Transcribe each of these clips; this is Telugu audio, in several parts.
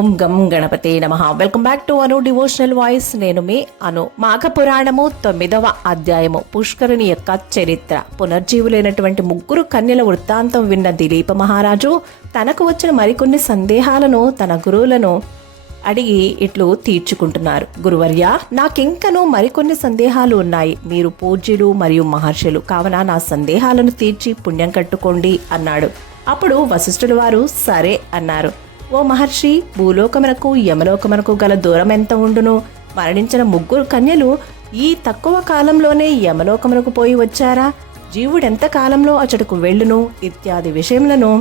ఓం గం గణపతే నమః. Welcome back to Anu devotional voice. నేను మీ అను. మాఘ పురాణము 9వ అధ్యాయము పుష్కరుని యొక్క చరిత్ర. పునర్జీవులైనటువంటి ముగ్గురు కన్యల వృత్తాంతం విన్న దిలీప మహారాజు తనకు వచ్చిన మరికొన్ని సందేహాలను తన గురువులను అడిగి ఇట్లు తీర్చుకుంటున్నారు. గురువర్య, నాకింకనూ మరికొన్ని సందేహాలు ఉన్నాయి. మీరు పూజ్యులు మరియు మహర్షులు కావున నా సందేహాలను తీర్చి పుణ్యం కట్టుకోండి అన్నాడు. అప్పుడు వశిష్ఠుల వారు సరే అన్నారు. ఓ మహర్షి, భూలోకమునకు యమలోకమునకు గల దూరం ఎంత ఉండును? మరణించిన ముగ్గురు కన్యలు ఈ తక్కువ కాలంలోనే యమలోకమునకు పోయి వచ్చారా? జీవుడెంత కాలంలో అచటకు వెళ్ళును? ఇత్యాది విషయములను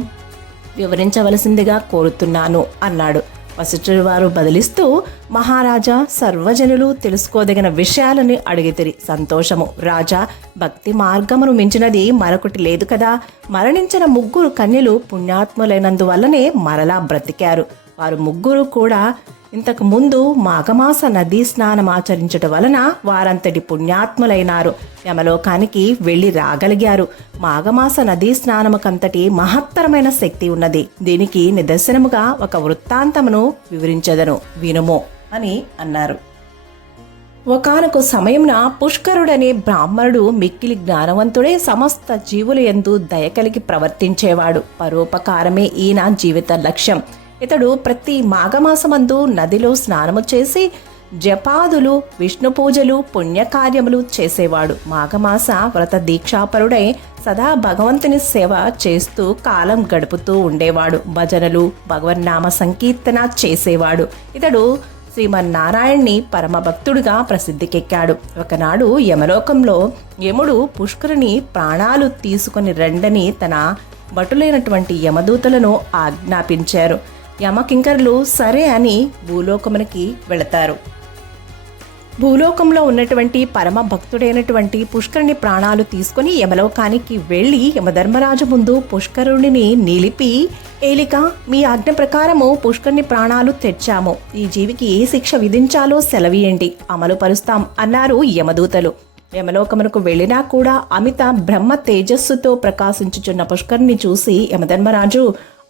వివరించవలసిందిగా కోరుతున్నాను అన్నాడు. వశిష్ఠుల వారు బదిలిస్తూ, మహారాజా, సర్వజనులు తెలుసుకోదగిన విషయాలని అడిగితిరి. సంతోషము రాజా. భక్తి మార్గమును మించినది మరొకటి లేదు కదా. మరణించిన ముగ్గురు కన్యలు పుణ్యాత్ములైనందువల్లనే మరలా బ్రతికారు. వారు ముగ్గురు కూడా ఇంతకు ముందు మాఘమాస నదీ స్నానం ఆచరించటం వలన వారంతటి పుణ్యాత్ములైనారు. యమలోకానికి వెళ్ళి రాగలిగారు. మాఘమాస నదీ స్నానముకంతటి మహత్తరమైన శక్తి ఉన్నది. దీనికి నిదర్శనముగా ఒక వృత్తాంతమును వివరించదను, వినుము అని అన్నారు. ఒకానొక సమయమున పుష్కరుడనే బ్రాహ్మణుడు మిక్కిలి జ్ఞానవంతుడే, సమస్త జీవుల యందు దయ కలిగి ప్రవర్తించేవాడు. పరోపకారమే ఈయన జీవిత లక్ష్యం. ఇతడు ప్రతి మాఘమాసమందు నదిలో స్నానము చేసి జపాదులు, విష్ణు పూజలు, పుణ్యకార్యములు చేసేవాడు. మాఘమాస వ్రత దీక్షాపరుడై సదా భగవంతుని సేవ చేస్తూ కాలం గడుపుతూ ఉండేవాడు. భజనలు, భగవన్నామ సంకీర్తన చేసేవాడు. ఇతడు శ్రీమన్నారాయణ్ణి పరమభక్తుడిగా ప్రసిద్ధికెక్కాడు. ఒకనాడు యమలోకంలో యముడు పుష్కరుని ప్రాణాలు తీసుకుని రండని తన భటులైనటువంటి యమదూతలను ఆజ్ఞాపించారు. యమకింకరులు సరే అని భూలోకమునికి వెళతారు. భూలోకంలో ఉన్నటువంటి పరమ భక్తుడైనటువంటి పుష్కరుని ప్రాణాలు తీసుకుని యమలోకానికి వెళ్లి యమధర్మరాజు ముందు పుష్కరుడిని నిలిపి, ఏలిక, మీ ఆజ్ఞ ప్రకారము పుష్కరుని ప్రాణాలు తెచ్చాము. ఈ జీవికి ఏ శిక్ష విధించాలో సెలవీయండి, అమలు పరుస్తాం అన్నారు యమదూతలు. యమలోకమునకు వెళ్ళినా కూడా అమిత బ్రహ్మ తేజస్సుతో ప్రకాశించుచున్న పుష్కరుని చూసి యమధర్మరాజు,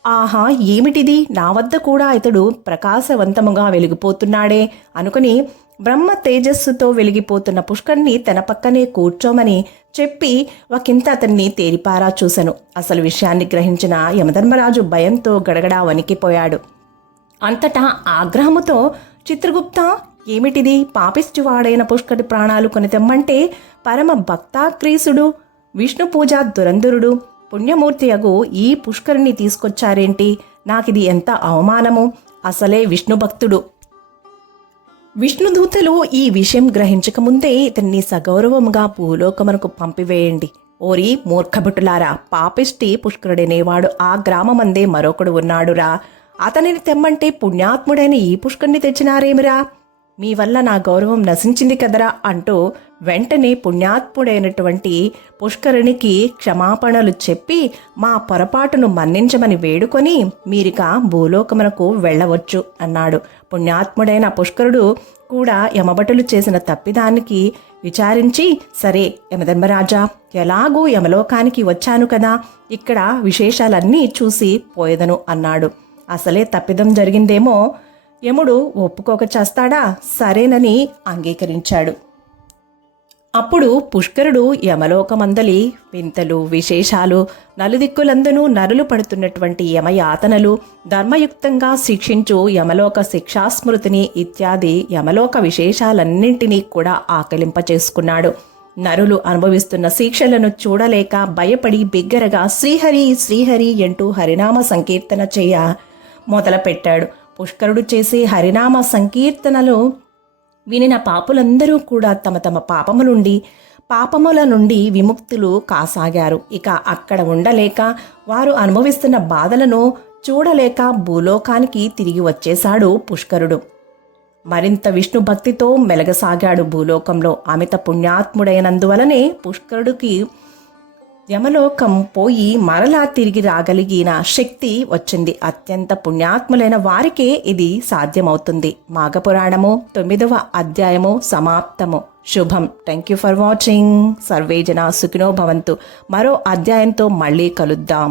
ఆహా, ఏమిటిది? నా వద్ద కూడా ఇతడు ప్రకాశవంతముగా వెలిగిపోతున్నాడే అనుకుని బ్రహ్మ తేజస్సుతో వెలిగిపోతున్న పుష్కరుని తన పక్కనే కూర్చోమని చెప్పి ఒకంత అతన్ని తేరిపారా చూశాను. అసలు విషయాన్ని గ్రహించిన యమధర్మరాజు భయంతో గడగడా వణికిపోయాడు. అంతటా ఆగ్రహముతో, చిత్రగుప్త, ఏమిటిది? పాపిష్టివాడైన పుష్కరుడి ప్రాణాలు కొని తెమ్మంటే పరమ భక్తాగ్రీసుడు, విష్ణు పూజ దురంధరుడు, పుణ్యమూర్తి అగు ఈ పుష్కరుని తీసుకొచ్చారేంటి? నాకిది ఎంత అవమానము! అసలే విష్ణు భక్తుడు. విష్ణుదూతలు ఈ విషయం గ్రహించకముందే ఇతన్ని సగౌరవముగా భూలోకమునకు పంపివేయండి. ఓరి మూర్ఖభటులారా, పాపిష్టి పుష్కరుడనేవాడు ఆ గ్రామమందే మరొకడు ఉన్నాడురా. అతనిని తెమ్మంటే పుణ్యాత్ముడైన ఈ పుష్కరుని తెచ్చినారేమిరా? మీ వల్ల నా గౌరవం నశించింది కదరా అంటూ వెంటనే పుణ్యాత్ముడైనటువంటి పుష్కరునికి క్షమాపణలు చెప్పి మా పొరపాటును మన్నించమని వేడుకొని మీరిక భూలోకమునకు వెళ్ళవచ్చు అన్నాడు. పుణ్యాత్ముడైన పుష్కరుడు కూడా యమభటులు చేసిన తప్పిదానికి విచారించి, సరే యమధర్మరాజా, ఎలాగూ యమలోకానికి వచ్చాను కదా, ఇక్కడ విశేషాలన్నీ చూసి పోయేదను అన్నాడు. అసలే తప్పిదం జరిగిందేమో, యముడు ఒప్పుకోక చేస్తాడా? సరేనని అంగీకరించాడు. అప్పుడు పుష్కరుడు యమలోకమందలి వింతలు, విశేషాలు, నలుదిక్కులందనూ నరులు పడుతున్నటువంటి యమయాతనలు, ధర్మయుక్తంగా శిక్షించు యమలోక శిక్షాస్మృతిని ఇత్యాది యమలోక విశేషాలన్నింటినీ కూడా ఆకలింపచేసుకున్నాడు. నరులు అనుభవిస్తున్న శిక్షలను చూడలేక భయపడి బిగ్గరగా శ్రీహరి శ్రీహరి అంటూ హరినామ సంకీర్తన చేయ మొదలుపెట్టాడు. పుష్కరుడు చేసే హరినామ సంకీర్తనలు వినిన పాపులందరూ కూడా తమ తమ పాపముల నుండి విముక్తులు కాసాగారు. ఇక అక్కడ ఉండలేక వారు అనుభవిస్తున్న బాధలను చూడలేక భూలోకానికి తిరిగి వచ్చేశాడు పుష్కరుడు. మరింత విష్ణు భక్తితో మెలగసాగాడు భూలోకంలో. అమిత పుణ్యాత్ముడైనందువలనే పుష్కరుడికి యమలోకం పోయి మరలా తిరిగి రాగలిగిన శక్తి వచ్చింది. అత్యంత పుణ్యాత్ములైన వారికే ఇది సాధ్యమవుతుంది. మాఘపురాణము 9వ అధ్యాయము సమాప్తము. శుభం. Thank you for watching. Survey జనా సుఖినో భవంతు. మరో అధ్యాయంతో మళ్ళీ కలుద్దాం.